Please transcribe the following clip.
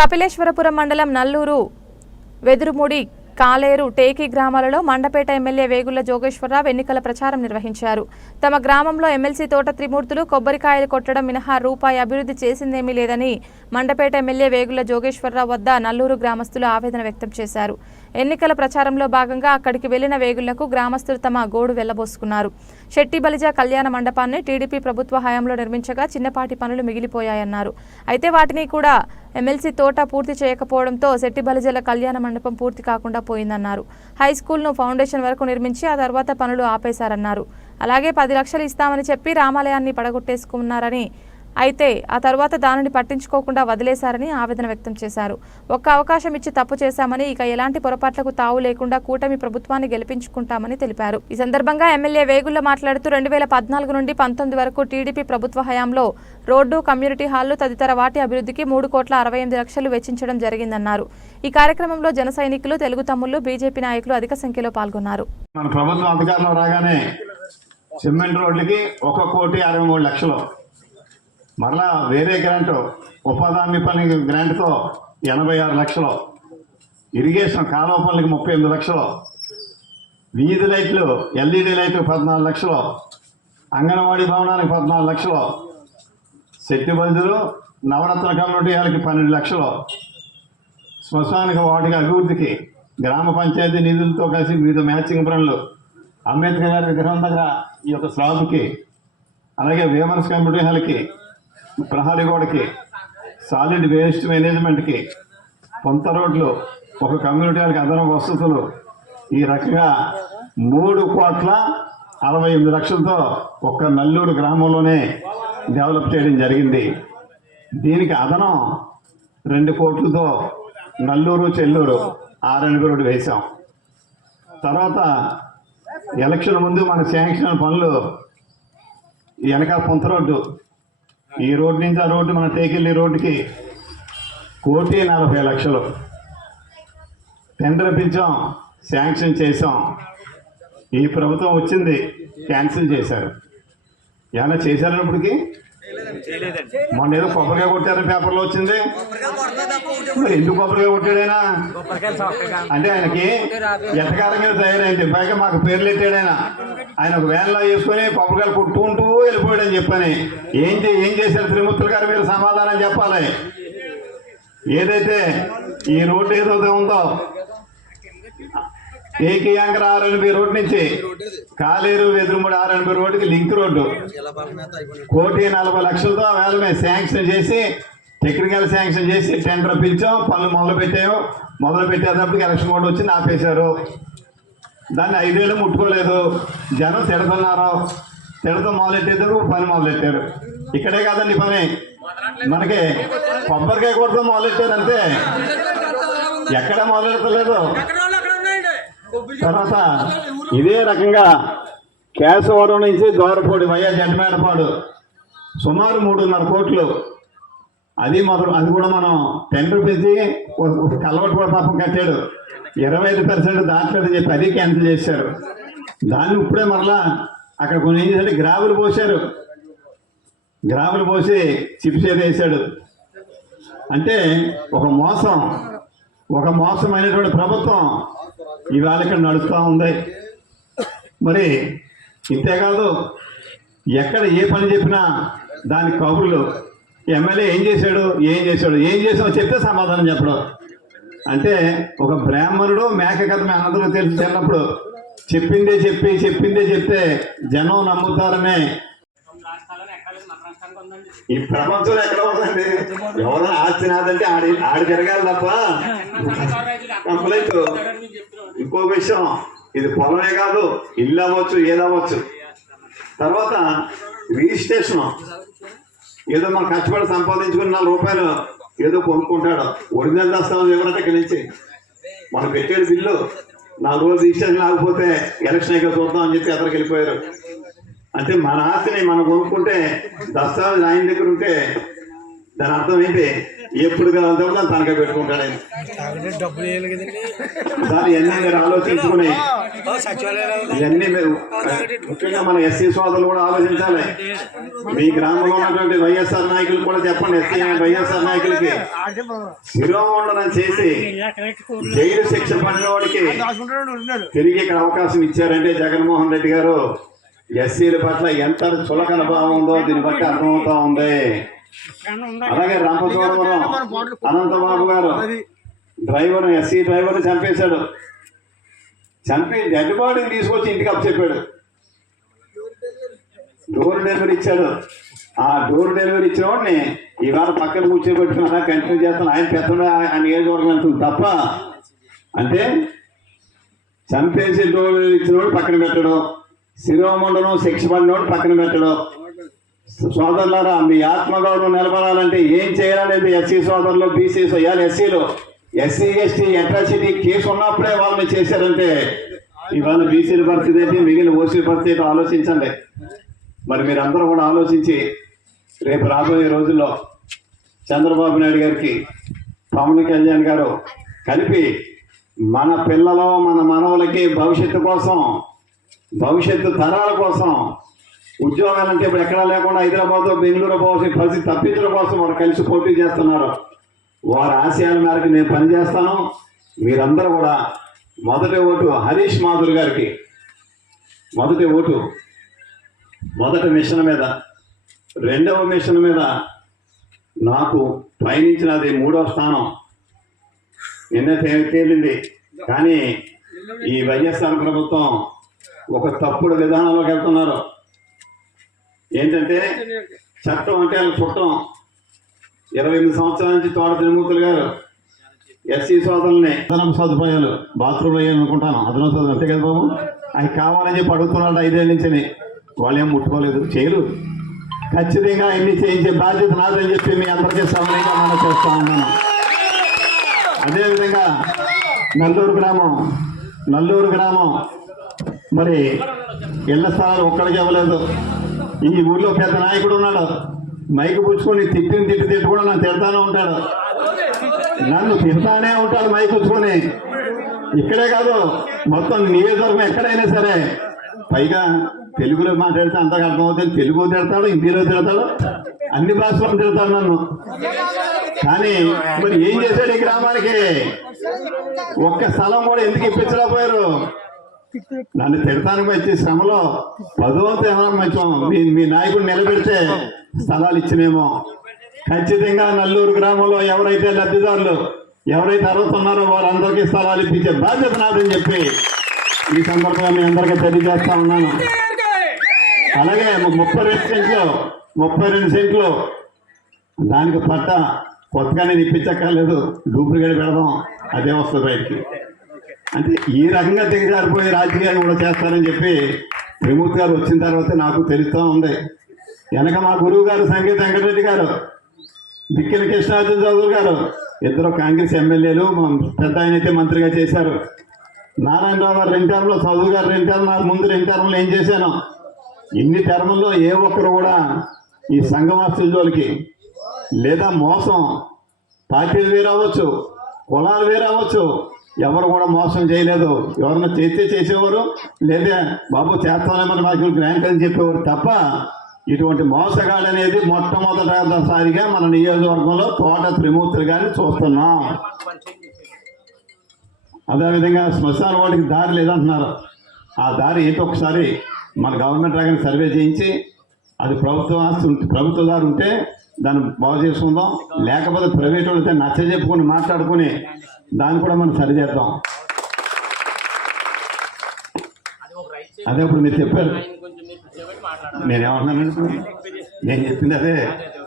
కపిలేశ్వరపురం మండలం నల్లూరు, వెదురుముడి, కాలేరు, టేకి గ్రామాలలో మండపేట ఎమ్మెల్యే వేగుళ్ల జోగేశ్వరరావు ఎన్నికల ప్రచారం నిర్వహించారు. తమ గ్రామంలో ఎమ్మెల్సీ తోట త్రిమూర్తులు కొబ్బరికాయలు కొట్టడం మినహా రూపాయి అభివృద్ధి చేసిందేమీ లేదని మండపేట ఎమ్మెల్యే వేగుళ్ల జోగేశ్వరరావు వద్ద నల్లూరు గ్రామస్తులు ఆవేదన వ్యక్తం చేశారు. ఎన్నికల ప్రచారంలో భాగంగా అక్కడికి వెళ్లిన వేగుళ్లకు గ్రామస్తులు తమ గోడు వెళ్లబోసుకున్నారు. శెట్టి బలిజ కళ్యాణ మండపాన్ని టీడీపీ ప్రభుత్వ హయాంలో నిర్మించగా చిన్నపాటి పనులు మిగిలిపోయాయన్నారు. అయితే వాటిని కూడా ఎమ్మెల్సీ తోట పూర్తి చేయకపోవడంతో శెట్టి బలిజల కళ్యాణ మండపం పూర్తి కాకుండా పోయిందన్నారు. హైస్కూల్ను ఫౌండేషన్ వరకు నిర్మించి ఆ తర్వాత పనులు ఆపేశారన్నారు. అలాగే 10 లక్షలు ఇస్తామని చెప్పి రామాలయాన్ని పడగొట్టేసుకున్నారని, అయితే ఆ తర్వాత దానిని పట్టించుకోకుండా వదిలేశారని ఆవేదన వ్యక్తం చేశారు. ఒక్క అవకాశం ఇచ్చి తప్పు చేశామని, ఇక ఎలాంటి పొరపాట్లకు తావు లేకుండా కూటమి ప్రభుత్వాన్ని గెలిపించుకుంటామని తెలిపారు. ఈ సందర్భంగా ఎమ్మెల్యే వేగుళ్ల మాట్లాడుతూ 2014 నుండి 19 వరకు టీడీపీ ప్రభుత్వ హయాంలో రోడ్డు, కమ్యూనిటీ హాల్లు తదితర వాటి అభివృద్ధికి 3,68 లక్షలు వెచ్చించడం జరిగిందన్నారు. ఈ కార్యక్రమంలో జన సైనికులు, తెలుగు తమ్ముళ్లు, బీజేపీ నాయకులు అధిక సంఖ్యలో పాల్గొన్నారు. మన ప్రభుత్వం అధికారంలో రాగానే సిమెంట్ రోడ్లకి 1,63,00,000, మరలా వేరే గ్రాంట్ ఉపాధి హామీ పని గ్రాంట్తో 86 లక్షలు, ఇరిగేషన్ కాలువ పనులకి 38 లక్షలు, వీధి లైట్లు ఎల్ఈడి లైట్లు 14 లక్షలు, అంగన్వాడీ భవనానికి 14 లక్షలు, శెట్టి బలిజలు నవరత్న కమ్యూనిటీ హాల్కి 12 లక్షలు, శ్మశానిక వాటికి అభివృద్ధికి గ్రామ పంచాయతీ నిధులతో కలిసి వివిధ మ్యాచింగ్ పనులు, అంబేద్కర్ గారి విగ్రహం దగ్గర ఈ యొక్క స్లాబ్కి, అలాగే వేమర్స్ కమ్యూనిటీ హాల్కి, ప్రహరీ గోడకి, సాలిడ్ వేస్ట్ మేనేజ్మెంట్కి, పొంత రోడ్లు, ఒక కమ్యూనిటీ హాల్కి అదనపు వసతులు, ఈ రకంగా 3,68 లక్షలతో ఒక్క నల్లూరు గ్రామంలోనే డెవలప్ చేయడం జరిగింది. దీనికి అదనం 2 కోట్లతో నల్లూరు, చెల్లూరు R&B రోడ్డు వేశాం. తర్వాత ఎలక్షన్ ముందు మన శాంక్షన్ పనులు వెనక పొంత రోడ్డు, ఈ రోడ్డు నుంచి ఆ రోడ్డు మన టేకెళ్ళి రోడ్డుకి 1,40 లక్షలు టెండర్ పిలిచాం, శాంక్షన్ చేసాం. ఈ ప్రభుత్వం వచ్చింది, క్యాన్సిల్ చేశారు. ఏమైనా చేశారన్నప్పటికీ మొన్న ఏదో కొబ్బరికాయ కొట్టారని పేపర్లో వచ్చింది. మరి ఎందుకు కొబ్బరికాయ కొట్టాడైనా అంటే ఆయనకి ఎట్టకారంగా తయారైంది. పైగా మాకు పేర్లు ఎట్టాడైనా, ఆయన ఒక వ్యాన్లో వేసుకొని కొబ్బరికాయలు కొట్టుకుంటూ వెళ్ళిపోయాడని చెప్పని ఏం చేశారు త్రిమూర్తులు గారు? మీరు సమాధానం చెప్పాలి. ఏదైతే ఈ రోడ్డు ఏదైతే ఉందో ఏకి యాంకర్ R&B రోడ్ నుంచి కాలేరు, వెదురుముడి R&B రోడ్డుకి లింక్ రోడ్డు 1,40 లక్షలతో వేలమే శాంక్షన్ చేసి, టెక్నికల్ శాంక్షన్ చేసి టెండర్ పిలిచాం, పనులు మొదలు పెట్టేటప్పటికి ఎలక్షన్ కోడ్ వచ్చి ఆపేశారు. దాన్ని 5 ఏళ్ళు ముట్టుకోలేదు. జనం తిడుతున్నారు, తిడతా మొదలెట్టేందుకు పని మొదలెట్టారు. ఇక్కడే కాదండి పని, మనకి కొబ్బరికాయ కొడుతూ మొదలెట్టారు అంతే, ఎక్కడ మొదలెట్టలేదు. తర్వాత ఇదే రకంగా కేశవరం నుంచి దోరపూడి వయ్యా జంటమేడపాడు సుమారు 3.5 కోట్లు, అది కూడా మనం టెండర్ పిలిచి కలవటి కూడా పాపం కట్టాడు. 25% దాటలేదని చెప్పి అది క్యాన్సిల్ చేశారు. దాన్ని ఇప్పుడే మరలా అక్కడ కొన్ని ఏం చేశాడు, గ్రావులు పోసి చిప్స్ వేసాడు. అంటే ఒక మోసమైనటువంటి ప్రభుత్వం ఇవాళ ఇక్కడ నడుస్తూ ఉంది. మరి ఇంతేకాదు, ఎక్కడ ఏ పని చెప్పినా దానికి కబుర్లు, ఎమ్మెల్యే ఏం చేసామో చెప్తే సమాధానం చెప్పడం. అంటే ఒక బ్రాహ్మణుడు మేక కథ మీ అందరూ తెలిసి చిన్నప్పుడు చెప్పిందే చెప్తే జనం నమ్ముతారనే ఈ ప్రపంచంలో ఎక్కడ ఉందండి? ఎవరైనా ఆస్తి నాదంటే ఆడి తిరగాలి తప్ప కంప్లైంట్. ఇంకో విషయం, ఇది పొలమే కాదు, ఇల్లు అవ్వచ్చు, ఏదవ్వచ్చు. తర్వాత రిజిస్ట్రేషన్ ఏదో మనం కష్టపడి సంపాదించుకుని 4 రూపాయలు ఏదో కొనుక్కుంటాడు, ఒరిజినల్ దస్తావేజ్ ఎవరంటే ఇక్కడి నుంచి మనం పెట్టేది బిల్లు 4 రోజులు రిజిస్ట్రేషన్ ఆగిపోతే ఎలక్షన్ అయితే చూద్దాం అని చెప్పి ఎదరికి వెళ్ళిపోయారు. అంటే మన ఆస్తిని మనం కొనుక్కుంటే దస్తావేజ్ ఆయన దగ్గర ఉంటే దాని అర్థం ఏంటి, ఎప్పుడు కావాలంటే దాన్ని తనఖా పెట్టుకుంటాడు ఆయన. డబ్బులు వేయాలి కదండి. దాన్ని ఎన్ని మీరు ఆలోచించుకుని ఇవన్నీ మీరు ముఖ్యంగా మన ఎస్సీ సోదరులు కూడా ఆలోచించాలి. మీ గ్రామంలో ఉన్నటువంటి వైఎస్ఆర్ నాయకులు కూడా చెప్పండి, వైఎస్ఆర్ నాయకులకి శిరోమండనం చేసి జైలు శిక్ష పడిన వాడికి తిరిగి ఇక్కడ అవకాశం ఇచ్చారంటే జగన్మోహన్ రెడ్డి గారు ఎస్సీల పట్ల ఎంత చులకన భావం ఉందో దీన్ని బట్టి అర్థమవుతా ఉంది. అలాగే రంపచోడవరం అనంతబాబు గారు డ్రైవర్, ఎస్సీ డ్రైవర్ చంపేశాడు. చంపి డెడ్ బాడీని తీసుకొచ్చి ఇంటికి అప్పచెప్పాడు. డోర్ డెలివరీ ఇచ్చాడు. ఆ డోర్ డెలివరీ ఇచ్చిన వాడిని ఇవాళ పక్కన కూర్చోబెట్టుకుని అలా కంటిన్యూ చేస్తాను. ఆయన పెద్ద ఆ నియోజకవర్గం అంటుంది తప్ప, అంటే చంపేసి డోర్ డెలివరీ ఇచ్చిన వాడు పక్కన పెట్టడం, శిరోమండలం శిక్ష పడినోడు పక్కన పెట్టడం. సోదరులారా, మీ ఆత్మగౌరవం నిలబడాలంటే ఏం చేయాలనేది ఎస్సీ సోదరులు, బీసీ ఎస్సీలు, ఎస్సీ ఎస్టీ అట్రాసిటీ కేసు ఉన్నప్పుడే వాళ్ళని చేశారంటే ఇవాళ బీసీల పరిస్థితి ఏంటి, మిగిలిన ఓసీ పరిస్థితి ఆలోచించండి. మరి మీరందరూ కూడా ఆలోచించి రేపు రాబోయే రోజుల్లో చంద్రబాబు నాయుడు గారికి, పవన్ కళ్యాణ్ గారు కలిపి మన పిల్లలు, మన మనవలకి భవిష్యత్తు కోసం, భవిష్యత్తు తరాల కోసం ఉద్యోగాలంటే ఇప్పుడు ఎక్కడా లేకుండా హైదరాబాద్, బెంగళూరు పోవాల్సిన పరిస్థితి తప్పించడం కోసం వారు కలిసి పోటీ చేస్తున్నారు. వారి ఆశయాల మేరకు నేను పనిచేస్తాను. మీరందరూ కూడా మొదటి ఓటు హరీష్ మాధురి గారికి, మొదటి ఓటు మొదటి మిషన్ మీద, రెండవ మిషన్ మీద నాకు పయనించినది 3వ స్థానం నిన్న తేలింది. కానీ ఈ వైఎస్ఆర్ ప్రభుత్వం ఒక తప్పుడు విధానంలోకి వెళ్తున్నారు. ఏంటంటే చట్టం అంటే వాళ్ళ చుట్టం. 28 సంవత్సరాల నుంచి తోట త్రిమూర్తులు గారు ఎస్సీ సోదరుల్ని అదనపు సదుపాయాలు, బాత్రూమ్ అయ్యాను అనుకుంటాను, అదనపు సదుపాయాలు అంతే కదా బాబు, అవి కావాలని చెప్పి అడుగుతున్నాడు 5 ఏళ్ళ నుంచి. వాళ్ళు ఏం ముట్టుకోలేదు, చేయరు. ఖచ్చితంగా ఇన్ని చేయించే బాధ్యత నాదని చెప్పి మీ అందరికీ సమయంగా మనం చేస్తా ఉన్నాను. అదేవిధంగా నల్లూరు గ్రామం మరి ఇళ్ల స్థలాలు ఒక్కడికి ఇవ్వలేదు. ఈ ఊళ్ళో పెద్ద నాయకుడు ఉన్నాడు, మైకు పుచ్చుకొని తిట్టి కూడా నన్ను తిడతానే ఉంటాడు, నన్ను తిడతానే ఉంటాడు మైకు పుచ్చుకొని. ఇక్కడే కాదు, మొత్తం నియోజకవర్గం ఎక్కడైనా సరే. పైగా తెలుగులో మాట్లాడితే అంతగా అర్థమవుతుంది. తెలుగు తిడతాడు, హిందీలో తిడతాడు, అన్ని భాషల్లో తిడతాడు నన్ను. కానీ మరి ఏం చేశాడు ఈ గ్రామానికి? ఒక్క స్థలం కూడా ఎందుకు ఇప్పించలేకపోయారు? నన్ను తిడతానికి వచ్చే శ్రమలో 10వ వంతు ఏమైనా మంచం మీ నాయకుడు నిలబెడితే స్థలాలు ఇచ్చినేమో. ఖచ్చితంగా నల్లూరు గ్రామంలో ఎవరైతే లబ్ధిదారులు, ఎవరైతే అర్హత ఉన్నారో వారందరికీ స్థలాలు ఇప్పించే బాధ్యత నాదని చెప్పి ఈ సందర్భంగా మీ అందరికీ తెలియజేస్తా ఉన్నాను. అలాగే 32 సెంట్లు దానికి పట్ట కొత్తగా నేను ఇప్పించక్కర్లేదు, డూప్లికేట్ పెడదాం, అదే వస్తుంది బయటికి. అంటే ఈ రకంగా దిగజారిపోయి రాజకీయాలు కూడా చేస్తారని చెప్పి త్రిమూర్తి గారు వచ్చిన తర్వాత నాకు తెలుస్తూ ఉంది. వెనక మా గురువు గారు సంగీత వెంకటరెడ్డి గారు, బిక్కిన కృష్ణార్జున చౌదరి గారు, ఇద్దరు కాంగ్రెస్ ఎమ్మెల్యేలు, పెద్ద ఆయన అయితే మంత్రిగా చేశారు. నారాయణరావు గారు 2 టర్మ్లో, చౌదరి గారు 2 టర్మ్, నాకు ముందు 2 టర్మ్లో ఏం చేశాను? ఇన్ని టర్ముల్లో ఏ ఒక్కరు కూడా ఈ సంఘవాస్తుల జోలికి లేదా మోసం, పార్టీలు వేరవచ్చు, కులాలు వేరవచ్చు, ఎవరు కూడా మోసం చేయలేదు. ఎవరన్నా చేస్తే చేసేవారు, లేదా బాబు చేస్తామని మాకు గ్రాంట్ అని చెప్పేవారు తప్ప ఇటువంటి మోసగాడు అనేది మొట్టమొదటిసారిగా మన నియోజకవర్గంలో తోట త్రిమూర్తులు గారిని చూస్తున్నాం. అదేవిధంగా శ్మశాన వాటికి దారి లేదంటున్నారు. ఆ దారి ఏంటో ఒకసారి మన గవర్నమెంట్ రాగానే సర్వే చేయించి, అది ప్రభుత్వ దారి ఉంటే దాన్ని బాగు చేసుకుందాం, లేకపోతే ప్రైవేట్ వాళ్ళతో నచ్చ చెప్పుకొని మాట్లాడుకుని దాన్ని కూడా మనం సరి చేద్దాం. అదే ఇప్పుడు మీరు చెప్పారు, నేనేమన్నానండి, నేను చెప్పింది అదే.